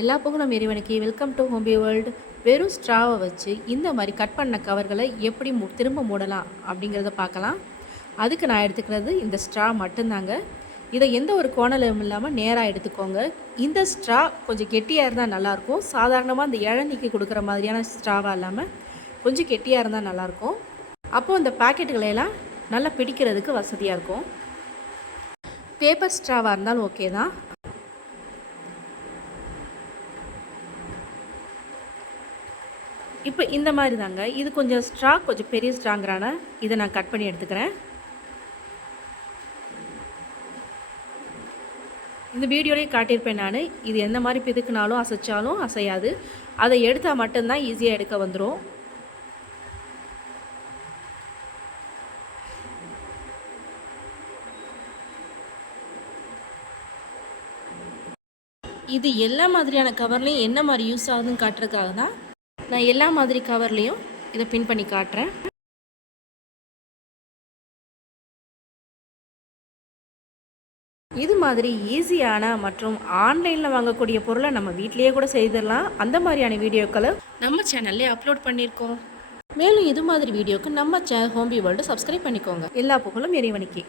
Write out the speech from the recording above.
எல்லா புகழும் இறைவனுக்கு. வெல்கம் டு ஹோம்பி வேர்ல்டு வெறும் ஸ்ட்ராவை வச்சு இந்த மாதிரி கட் பண்ண கவர்களை எப்படி மு திரும்ப மூடலாம் அப்படிங்கிறத பார்க்கலாம். அதுக்கு நான் எடுத்துக்கிறது இந்த ஸ்ட்ரா மட்டும்தாங்க. இதை எந்த ஒரு கோணலும் இல்லாமல் நேராக எடுத்துக்கோங்க. இந்த ஸ்ட்ரா கொஞ்சம் கெட்டியாக இருந்தால் நல்லாயிருக்கும். சாதாரணமாக இந்த இழநீக்கி கொடுக்குற மாதிரியான ஸ்ட்ராவாக இல்லாமல் கொஞ்சம் கெட்டியாக இருந்தால் நல்லாயிருக்கும். அப்போது அந்த பாக்கெட்டுகளையெல்லாம் நல்லா பிடிக்கிறதுக்கு வசதியாக இருக்கும். பேப்பர் ஸ்ட்ராவாக இருந்தாலும் ஓகே தான். இப்போ இந்த மாதிரி தாங்க. இது கொஞ்சம் ஸ்ட்ரா கொஞ்சம் பெரிய ஸ்ட்ராங்கிறான இதை நான் கட் பண்ணி எடுத்துக்கிறேன். இந்த வீடியோலேயே காட்டியிருப்பேன் நான். இது எந்த மாதிரி பிதுக்குனாலும் அசைச்சாலும் அசையாது. அதை எடுத்தால் மட்டும்தான் ஈஸியாக எடுக்க வந்துடும் இது எல்லா மாதிரியான கவர்லேயும் என்ன மாதிரி யூஸ் ஆகுதுன்னு காட்டுறதுக்காக தான் நான் எல்லா மாதிரி கவர்லேயும் இதை பின் பண்ணி காட்டுறேன். இது மாதிரி ஈஸியான மற்றும் ஆன்லைனில் வாங்கக்கூடிய பொருளை நம்ம வீட்டிலேயே கூட செய்திடலாம். அந்த மாதிரியான வீடியோக்களை நம்ம சேனல்லே அப்லோட் பண்ணியிருக்கோம். மேலும் இது மாதிரி வீடியோக்கு நம்ம சே ஹோம்பி வேர்ல்டு சப்ஸ்கிரைப் பண்ணிக்கோங்க. எல்லா புகழும் இறைவனுக்கு.